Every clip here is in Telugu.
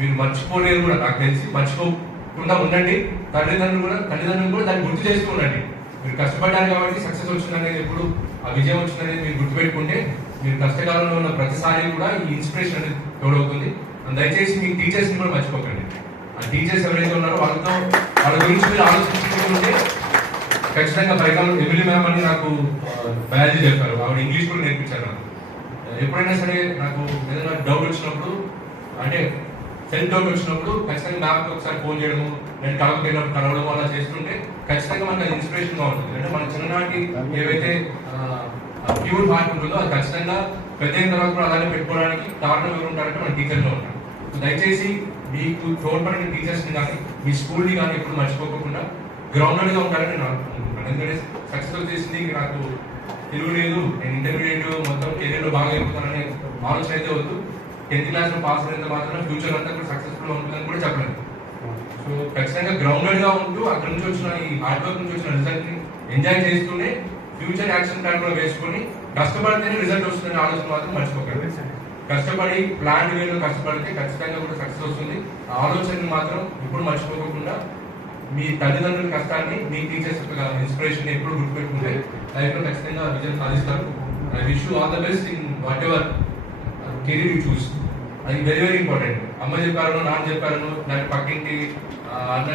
మీరు మర్చిపోలేరు కూడా, నాకు తెలిసి మర్చిపోకుండా ఉండండి. తల్లిదండ్రులు కూడా దాన్ని గుర్తు చేస్తూ ఉండండి. మీరు కష్టపడ్డారు కాబట్టి సక్సెస్ వచ్చిందనేది, ఎప్పుడు ఆ విజయం వచ్చిందనేది మీరు గుర్తుపెట్టుకుంటే మీరు కష్టకాలంలో ఉన్న ప్రతిసారి కూడా ఈ ఇన్స్పిరేషన్ అనేది తోడవుతుంది. దయచేసి మీ టీచర్స్ని కూడా మర్చిపోకండి. ఆ టీచర్స్ ఎవరైతే ఉన్నారో వాళ్ళ గురించి మీరు ఆలోచించుకుంటుంటే ఖచ్చితంగా పరికరం ఎమిలీ మ్యామ్ అని నాకు బయాలజీ చెప్పారు, ఆవిడ ఇంగ్లీష్ కూడా నేర్పించారు నాకు. ఎప్పుడైనా సరే నాకు ఏదైనా డౌట్ వచ్చినప్పుడు, అంటే సెల్ఫ్ డౌట్ వచ్చినప్పుడు ఖచ్చితంగా మ్యామ్కి ఒకసారి ఫోన్ చేయడము, నేను కలవడం అలా చేస్తుంటే ఖచ్చితంగా మనకు అది ఇన్స్పిరేషన్గా ఉంటుంది. అంటే మన చిన్ననాటి ఏవైతే ప్యూర్ హార్ట్ ఉంటుందో అది ఖచ్చితంగా పెద్ద అయిన తర్వాత కూడా అలానే పెట్టుకోవడానికి కారణం ఎవరు ఉంటారంటే మన టీచర్లో ఉంటారు. దయచేసి మీకు తోడ్పడిన టీచర్స్ని కానీ మీ స్కూల్ని కానీ ఎప్పుడు మర్చిపోకుండా గ్రౌండెడ్గా ఉంటారని నేను అనుకుంటున్నాను. ఎందుకంటే సక్సెస్ చేసింది నాకు తిరుగులేదు, నేను ఇంటర్మీడియట్ మొత్తం కెరీర్లో బాగా అయిపోతాననే ఆలోచన అయితే వద్దు. 10th క్లాస్లో పాస్ అయినంత మాత్రం ఫ్యూచర్ అంతా కూడా సక్సెస్ఫుల్గా ఉంటుందని కూడా చెప్పలేదు. సో ఖచ్చితంగా గ్రౌండెడ్గా ఉంటూ అక్కడ నుంచి వచ్చిన ఈ హార్డ్ వర్క్ నుంచి వచ్చిన రిజల్ట్ని ఎంజాయ్ చేస్తూనే ఫ్యూచర్ యాక్షన్ ప్లాన్ కూడా వేసుకొని కష్టపడితేనే రిజల్ట్ వస్తుందనే ఆలోచన మాత్రం మర్చిపోకండి. కష్టపడి ప్లాన్ వేలో కష్టపడితే ఖచ్చితంగా కూడా సక్సెస్ వస్తుంది. ఆ ఆలోచనని మాత్రం ఎప్పుడు మర్చిపోకుండా మీ తల్లిదండ్రుల కష్టాన్ని, మీ టీచర్స్ యొక్క ఇన్స్పిరేషన్ ఎప్పుడు గుర్తుపెట్టుకుంటే లైఫ్లో ఖచ్చితంగా విజయం సాధిస్తారు. I wish you all the best in what ever career you choose. అది వెరీ వెరీ ఇంపార్టెంట్. అమ్మ చెప్పారనో నాన్న చెప్పారనో నాకు పక్కింటి అన్న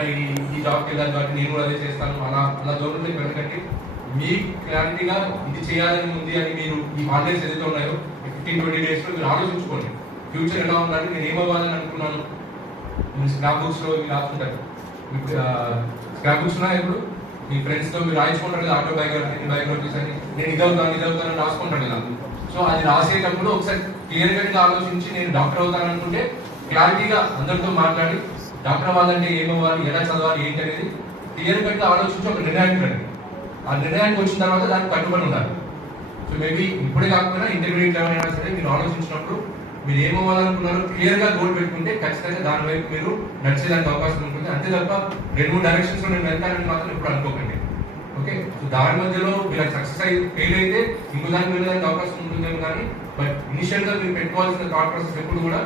ఈ జాబ్కి వెళ్ళాలి కాబట్టి నేను కూడా అదే చేస్తాను అలా దూరంలో వెళ్ళకండి. మీ క్లారిటీగా ఇది చేయాలని ఉంది అని మీరు ఈ హాలిడేస్ ఏదైతే ఉన్నాయో 15-20 డేస్లో మీరు ఆలోచించుకోండి. ఫ్యూచర్ ఎలా ఉండాలి, నేను ఏమవ్వాలని అనుకున్నాను. స్క్రాప్ బుక్స్లో మీరు రాసుకుంటారు. స్క్రాప్ బుక్స్ ఉన్నాయి ఇప్పుడు మీ ఫ్రెండ్స్తో మీరు రాయించుకుంటారు కదా, బయోగ్రఫీస్ అని, నేను ఇదవుతానని రాసుకుంటాను కదా. సో అది రాసేటప్పుడు ఒకసారి క్లియర్ కట్గా ఆలోచించి నేను డాక్టర్ అవుతాను అనుకుంటే క్లారిటీగా అందరితో మాట్లాడి డాక్టర్ అవ్వాలంటే ఏమవ్వాలి, ఎలా చదవాలి, ఏంటి అనేది క్లియర్ కట్గా ఆలోచించి ఒక నిర్ణయానికి రండి. ఆ నిర్ణయానికి వచ్చిన తర్వాత దానికి కట్టుబడి ఉండాలి. సో మేబీ ఇప్పుడే కాకపోయినా ఇంటర్మీడియట్ లెవెల్ అయినా సరే మీరు ఆలోచించినప్పుడు మీరు ఏమవ్వాలనుకున్నారో క్లియర్గా గోల్ పెట్టుకుంటే ఖచ్చితంగా దాని వైపు మీరు నడిచేదానికి అవకాశం ఉంటుంది. అంతే తప్ప 2-3 డైరెక్షన్స్లో నేను వెళ్తానని మాత్రం ఇప్పుడు అనుకోకండి. ఓకే, సో దాని మధ్యలో మీరు సక్సెస్ ఫెయిల్ అయితే ఇంకో దానికి వెళ్ళడానికి అవకాశం ఉంటుందేమో కానీ, బట్ ఇనిషియల్గా మీరు పెట్టుకోవాల్సిన థాట్ ప్రాసెస్ ఎప్పుడు కూడా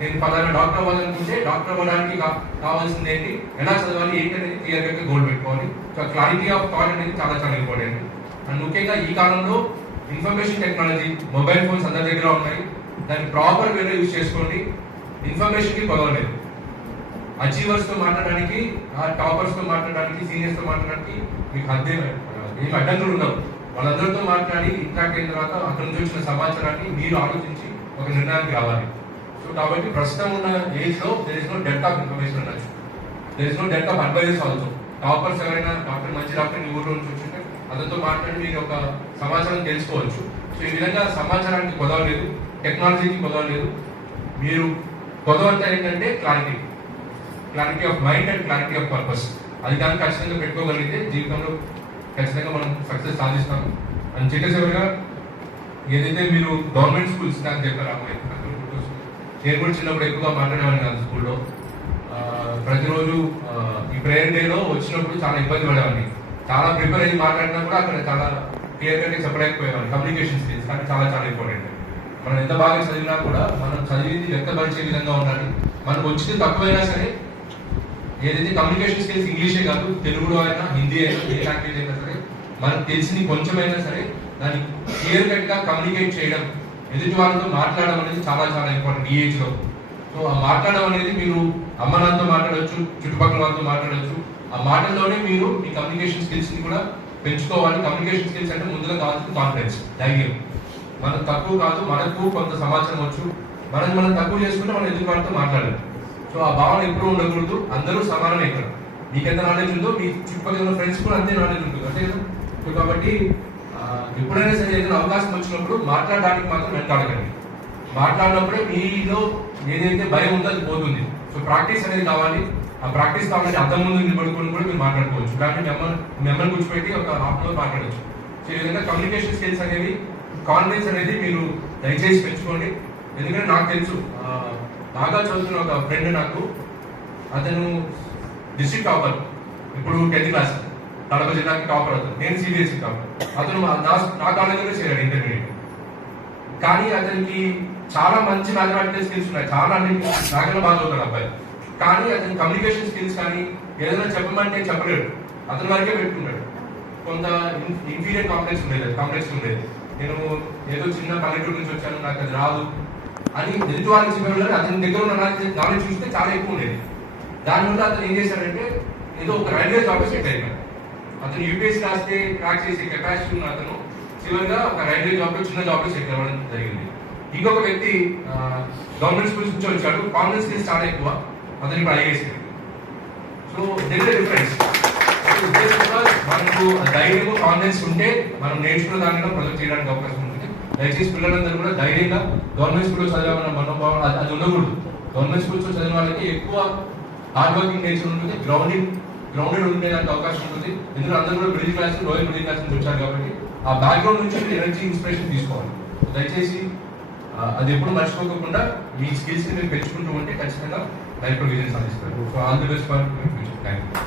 నేను పలానా డాక్టర్ అవ్వాలనుకుంటే డాక్టర్ అవ్వడానికి కావాల్సింది ఏంటి, ఎలా చదవాలి, ఏంటి అనేది క్లియర్గా గోల్ పెట్టుకోవాలి. సో క్లారిటీ ఆఫ్ థాట్ అనేది చాలా చాలా ఇంపార్టెంట్. అండ్ ముఖ్యంగా ఈ కాలంలో ఇన్ఫర్మేషన్ టెక్నాలజీ, మొబైల్ ఫోన్స్ అందరి దగ్గర ఉన్నాయి. దాన్ని ప్రాపర్ వేలో యూజ్ చేసుకోండి. ఇన్ఫర్మేషన్కి కొదవలేదు. అచీవర్స్తో మాట్లాడడానికి, టాపర్స్తో మాట్లాడడానికి, సీనియర్స్తో మాట్లాడడానికి మీకు ఏమి అడ్డంకులు ఉండవు. వాళ్ళందరితో మాట్లాడి ఇంట్రాక్ట్ అయిన తర్వాత అక్కడ నుంచి వచ్చిన సమాచారాన్ని మీరు ఆలోచించి ఒక నిర్ణయానికి రావాలి. సో కాబట్టి ప్రస్తుతం ఉన్న ఏజ్లో there is no depth of information అనొచ్చు, there is no depth of advises also. Toppers ఎవరైనా మంచి డాక్టర్ మీ ఊళ్ళో నుంచి వచ్చింటే అతనితో మాట్లాడి మీరు ఒక సమాచారం తెలుసుకోవచ్చు. సో ఈ విధంగా సమాచారానికి కొదవలేదు, టెక్నాలజీకి కొదవలేదు. మీరు కొదవంతా ఏంటంటే clarity of mind and clarity of purpose. అది కానీ ఖచ్చితంగా పెట్టుకోగలిగితే జీవితంలో ఖచ్చితంగా మనం సక్సెస్ సాధిస్తాము. అని చివరిగా ఏదైతే మీరు గవర్నమెంట్ స్కూల్స్ నాకు చెప్పారు అమ్మాయి, నేను కూడా చిన్నప్పుడు ఎక్కువగా మాట్లాడేవాడిని కాదు స్కూల్లో. ప్రతిరోజు ఈ ప్రేయర్ డేలో వచ్చినప్పుడు చాలా ఇబ్బంది పడేవాడిని. చాలా ప్రిపేర్ అయ్యి మాట్లాడినా కూడా అక్కడ చాలా క్లియర్ కట్గా చెప్పలేకపోయేవాడిని. కమ్యూనికేషన్ స్కిల్స్ కానీ చాలా చాలా ఇంపార్టెంట్. మనం ఎంత బాగా చదివినా కూడా మనం చదివింది వ్యక్తపరిచే విధంగా ఉండాలి. మనకు వచ్చింది తక్కువైనా సరే, ఏదైతే కమ్యూనికేషన్ స్కిల్స్ ఇంగ్లీషే కాదు, తెలుగులో అయినా, హిందీ అయినా, ఏ లాంగ్వేజ్ అయినా సరే, మనకు తెలిసింది కొంచెమైనా సరే దాన్ని క్లియర్ కట్గా కమ్యూనికేట్ చేయడం, ఎదుటి వాళ్ళతో మాట్లాడడం అనేది చాలా చాలా ఇంపార్టెంట్ ఈ ఏజ్లో. సో ఆ మాట్లాడడం అనేది మీరు అమ్మ నాన్నతో మాట్లాడవచ్చు, చుట్టుపక్కల వాళ్ళతో మాట్లాడవచ్చు. ఆ మాటల్లోనే మీరు మీ కమ్యూనికేషన్ స్కిల్స్ని కూడా పెంచుకోవాలి. కమ్యూనికేషన్ స్కిల్స్ అంటే ముందుగా కావాల్సింది కాన్ఫిడెన్స్, ధైర్యం. మనం తక్కువ కాదు, మనకు కొంత సమాచారం వచ్చు, మనం తక్కువ చేసుకుంటే మనం ఎదుటి వాళ్ళతో మాట్లాడాలి. సో ఆ భావన ఎప్పుడూ ఉండకూడదు. అందరూ సమానమే. ఇక్కడ మీకు ఎంత నాలెడ్జ్ ఉందో మీ చుట్టుపక్కల ఉన్న ఫ్రెండ్స్ కూడా అంతే నాలెడ్జ్ ఉంటుంది, అంతే కదా. సో కాబట్టి ఎప్పుడైనా సరే ఏదైనా అవకాశం వచ్చినప్పుడు మాట్లాడడానికి మాత్రం వెంటాడకండి. మాట్లాడినప్పుడే మీలో ఏదైతే భయం ఉందో అది పోతుంది. సో ప్రాక్టీస్ అనేది కావాలి. ఆ ప్రాక్టీస్ కావాలంటే అర్థం ముందు నిలబడుకొని కూడా మీరు మాట్లాడుకోవచ్చు. కానీ మిమ్మల్ని కూర్చోబెట్టి ఒక హాఫ్ అన్ అవర్ మాట్లాడవచ్చు. సో ఈ విధంగా కమ్యూనికేషన్ స్కిల్స్ అనేవి, కాన్ఫిడెన్స్ అనేది మీరు దయచేసి పెంచుకోండి. ఎందుకంటే నాకు తెలుసు, బాగా చదువుతున్న ఒక ఫ్రెండ్ నాకు, అతను డిస్ట్రిక్ట్ టాపర్, ఇప్పుడు 10th క్లాస్, కడప జిల్లాకి టాపర్. అతను, నేను సిబిఎస్ఈ టాపర్. అతను నా కాలేజీలో చేరాడు ఇంటర్మీడియట్. కానీ అతనికి చాలా మంచి మ్యాథమెటికల్ స్కిల్స్ ఉన్నాయి, చాలా అన్ని నాకన్నా బాగా చదువుతాడు అబ్బాయి. కానీ అతని కమ్యూనికేషన్ స్కిల్స్ కానీ ఏదైనా చెప్పమంటే చెప్పలేడు, అతని వరకే పెట్టుకున్నాడు. కొంత ఇన్ఫీరియర్ కాంప్లెక్స్ ఉండేది. నేను ఏదో చిన్న పల్లెటూరు నుంచి వచ్చాను, నాకు అది రాదు అని ఎదుటి వాళ్ళకి చెప్పేవాళ్ళు. అతని దగ్గర ఉన్న నాలెడ్జ్ చూస్తే చాలా ఎక్కువ ఉండేది. దానివల్ల అతను ఏం చేశాడంటే ఏదో ఒక రైల్వే జాబ్ సెట్ అయిపోయాడు. అతను యూపీఎస్సీ రాస్తే క్రాక్ చేసే కెపాసిటీ ఉన్న అతను చివరిగా ఒక రైల్వే జాబ్ లో చిన్న జాబ్ లో సెట్ అవ్వడం జరిగింది. ఇంకొక వ్యక్తి గవర్నమెంట్ స్కూల్స్ నుంచి వచ్చాడు, కాన్ఫిడెన్స్ స్కిల్స్ చాలా ఎక్కువ, అతను ఇప్పుడు IAS. So there is difference. మనకు ధైర్యం కాన్ఫిడెన్స్ ఉంటే మనం నేర్చుకున్న దానిలో ప్రొజెక్ట్ చేయడానికి అవకాశం ఉంటుంది. దయచేసి పిల్లలందరూ కూడా ధైర్యంగా గవర్నమెంట్ స్కూల్లో చదివామన్న మనోభావం అది ఉండకూడదు. గవర్నమెంట్ స్కూల్స్ చదివిన వాళ్ళకి ఎక్కువ హార్డ్ వర్కింగ్ నేచర్ ఉంటుంది, గ్రౌండెడ్ ఉండేదానికి అవకాశం ఉంటుంది. ఎందుకంటే అందరూ కూడా middle class, lower middle class నుంచి వచ్చారు కాబట్టి ఆ బ్యాక్గ్రౌండ్ నుంచి ఎనర్జీ ఇన్స్పిరేషన్ తీసుకోవాలి. దయచేసి అది ఎప్పుడు మర్చిపోకుండా మీ స్కిల్స్ ని మీరు పెంచుకుంటూ ఉంటే ఖచ్చితంగా లైఫ్ లో విజయం సాధిస్తారు. So all the best for future. Thank you.